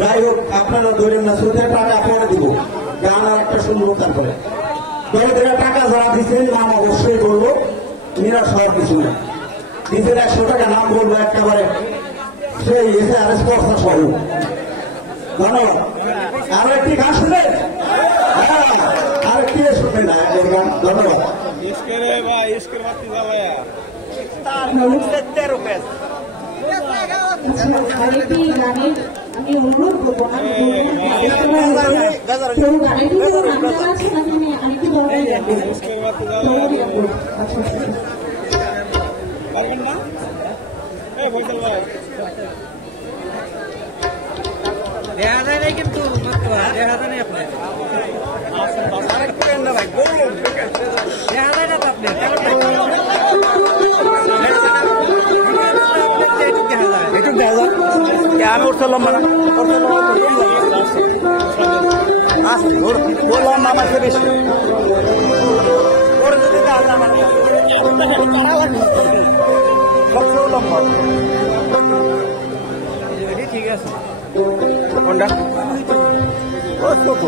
যাই হোক আপনারা ধরেন না সুদের টাকা ফেরত দিব গান আর একটা সুন্দর করে দরিদ্রের টাকা যারা দিচ্ছেন নাম অবশ্যই বলবো নিরাশ হওয়ার কিছু না নিজের 100 টাকা নাম বলবো একেবারে সেই এসে আরেস্ট করছে সহ ধন্যবাদ। আরো একটি গান শুনে আর কি শুনে না গান ধন্যবাদ। আরেকটি গানের আমি অনুরোধ করবো দেখা যায় নাই কিন্তু দেখা যায় নাই আপনার দেখা যায় না তো আপনার একটু দেখা যায় আমি উঠতে লম্বা না ওর লম্বা আমার বেশি ওর যদি সবচেয়ে লম্বা ঠিক আছে কোনটা ও ছোট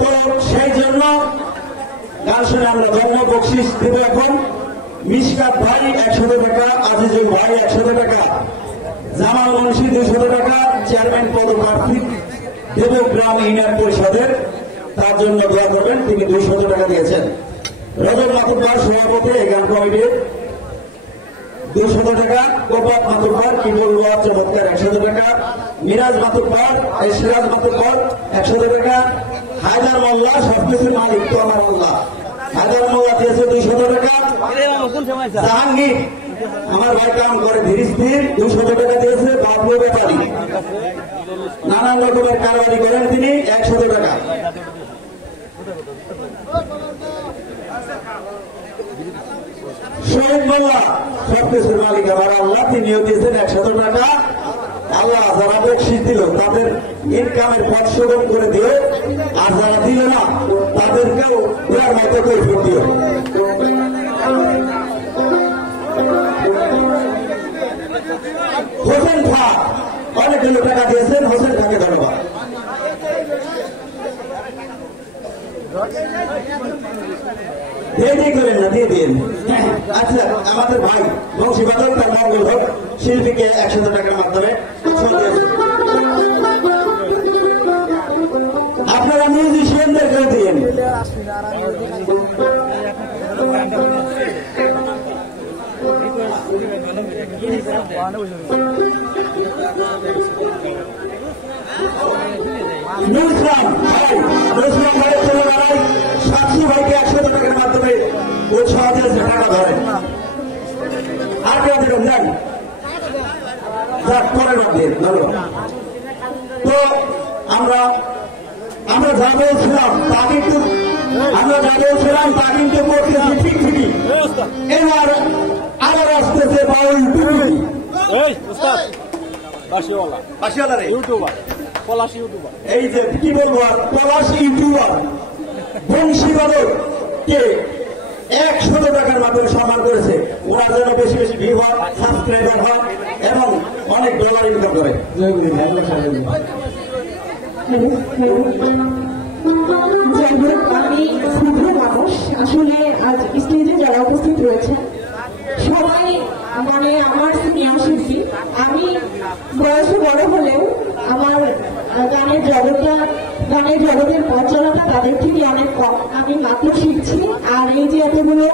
তো সেই জন্য গান শুনে আমরা ধর্ম বকশিস দেব। এখন মিশকাত ভাই 100 টাকা, আজিজুল ভাই 100 টাকা, জামাল মুন্সি 200 টাকা, চেয়ারম্যান পদপ্রার্থী দেবগ্রাম ইউনিয়ন পরিষদের, তার জন্য দোয়া করবেন, তিনি 200 টাকা দিয়েছেন। রজব মাতুব্বার সভাপতি এই গান কমিটির 200 টাকা, গোপাল মাতুব্বার কি বলবো চমৎকার 100 টাকা, মিরাজ মাতুব্বার সিরাজ মাতুব্বার 100 টাকা, হায়দার মোল্লা সবকিছুর মালিক তো আমার মোল্লা হায়দার মোল্লা দিয়েছে 200 টাকা, জাহাঙ্গীর আমার ভাই কাম করে ধীরে স্থির 200 টাকা দিয়েছে, বাবু ব্যাপারী নানান রকমের কারবারি করেন তিনি 100 টাকা। শহীদ মোল্লা সবকিছুর মালিক আমার আল্লাহ, তিনিও দিয়েছেন 100 টাকা। আল্লাহ যারা বকশিস দিল তাদের ইনকামের পথ সুগম করে দিও, আর যারা দিল না তাদেরকেও দেওয়ার মতো করে দিও। হোসেন খা অনেকগুলো টাকা দিয়েছেন, হোসেন খাকে ধন্যবাদ। দেরি করেন না, দিয়ে দিন। আচ্ছা, আমাদের ভাই বংশীবাদক তার মঙ্গল হোক শিল্পীকে 100 টাকার মাধ্যমে আপনারা মিউজিশিয়ানদেরকে দিন। নুসরাত ভাইয়ের চলে বেড়াই সাক্ষী ভাইকে 100 টাকার মাধ্যমে ও সহজে টাকা ধরেন। আর কেউ দেবেন যান পরের মধ্যে ধরো। তো আমরা যা বলছিলাম তা কিন্তু করতেছি ঠিক ঠিকই। এবার আবার আসতেছে বাউল টুপি, এই যে কি বলবো আর পলাশ ইউটিউবার বংশীবাদক কে 100 টাকার মাধ্যমে সম্মান করেছে। ওরা যেন বেশি বেশি ভিউ হয়, সাবস্ক্রাইবার হয় এবং অনেক ডলার ইনকাম করে। আমি শুভ মানুষ, আসলে আজ স্টেজে যারা উপস্থিত রয়েছে সবাই মানে আমার সিনিয়র শিল্পী। আমি বয়সে বড় হলেও আমার গানের জগতের পথচলাটা তাদের থেকে অনেক কম। আমি মাত্র শিখছি, আর এই যে এতগুলো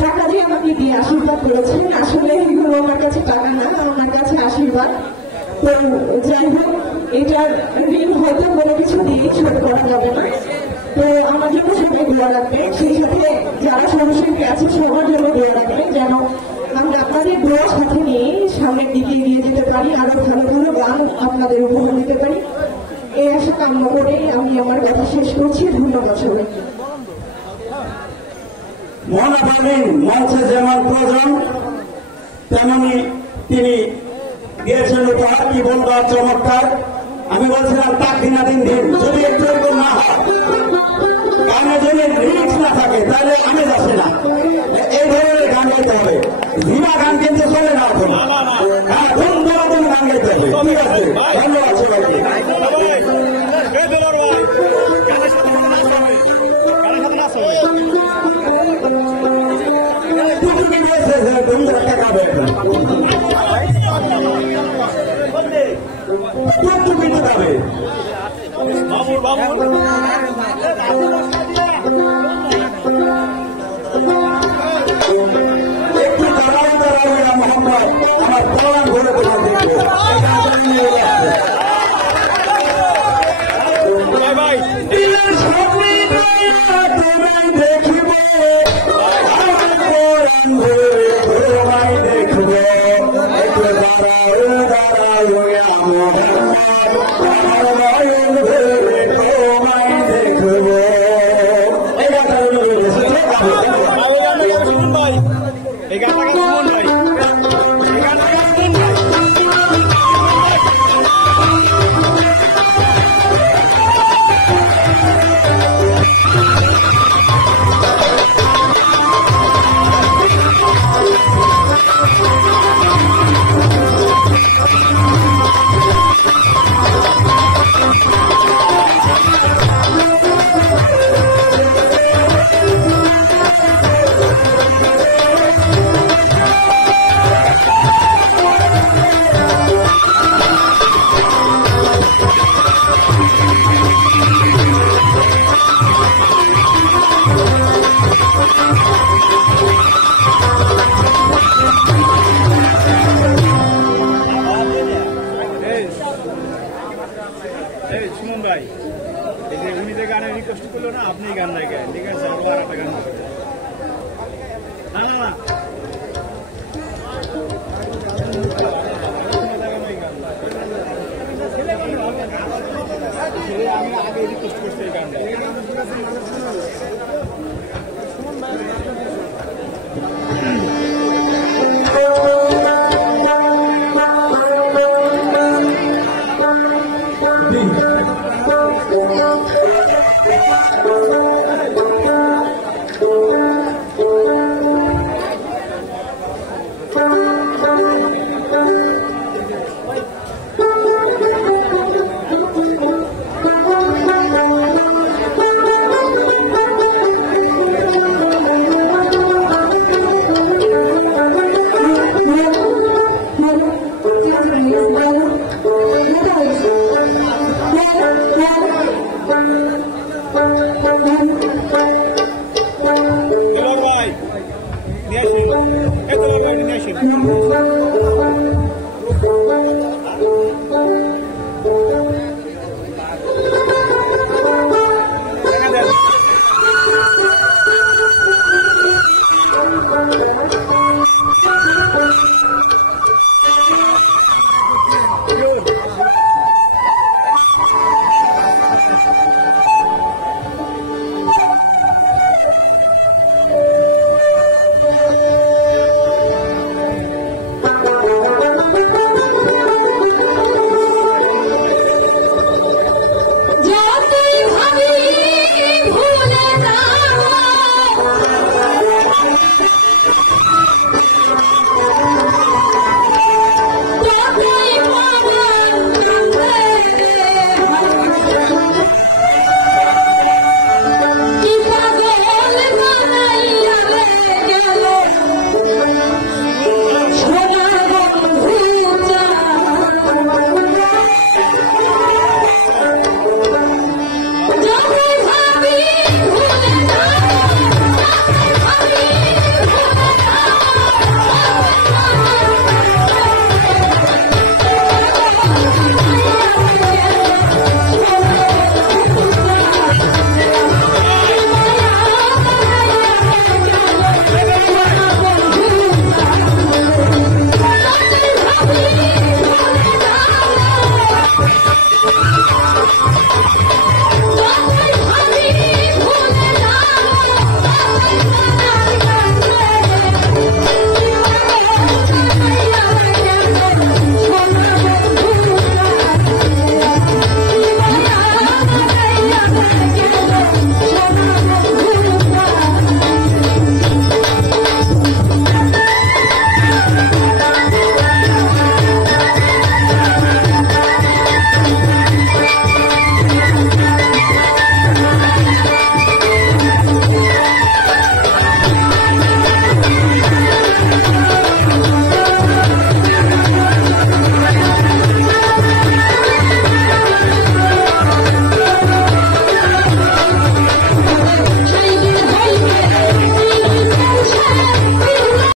টাকা দিয়ে আমাকে দিয়ে আশীর্বাদ করেছেন, আসলে এগুলো আমার কাছে টাকা না, আমার কাছে আশীর্বাদ। তো যাই হোক, এটার ঋণ হয়তো কোনো কিছু দিয়ে শোধ করা যাবে না। তো আমার জন্য সবাই দোয়া রাখবে, সেই সাথে যারা সর্বশিল্পী আছে সবার জন্য দোয়া রাখবে, যেন আমরা আপনাদের দোয়ার সাথে নিয়ে সামনের দিকে এগিয়ে যেতে পারি, আরো ভালো ভালো গান আপনাদের উপহার দিতে পারি। এই আশা কামনা করে আমি আমার কথা শেষ করছি। ধন্যবাদ সবাইকে। মঞ্চে যেমন প্রয়োজন তেমনি তিনি দিয়েছেন উপহার, কি বলবো চমৎকার। আমি বলছিলাম তাক দিনা দিন দিন যদি একটু এরকম না হয়, গানে যদি লিরিক্স না থাকে তাহলে আমেজ আসে না। এই ধরনের গান গাইতে হবে, ঝিমা গান কিন্তু চলে না এখন। হ্যাঁ, কোন গান গাইতে হবে। ঠিক আছে, ধন্যবাদ সবাইকে। কষ্ট করলো না আপনি গান নাই গান ঠিক আছে আবার একটা গান না না আমি আগে রিকোয়েস্ট করছি এই গানটা ভাই নিয়ে আসি এত ভাই নিয়ে আসি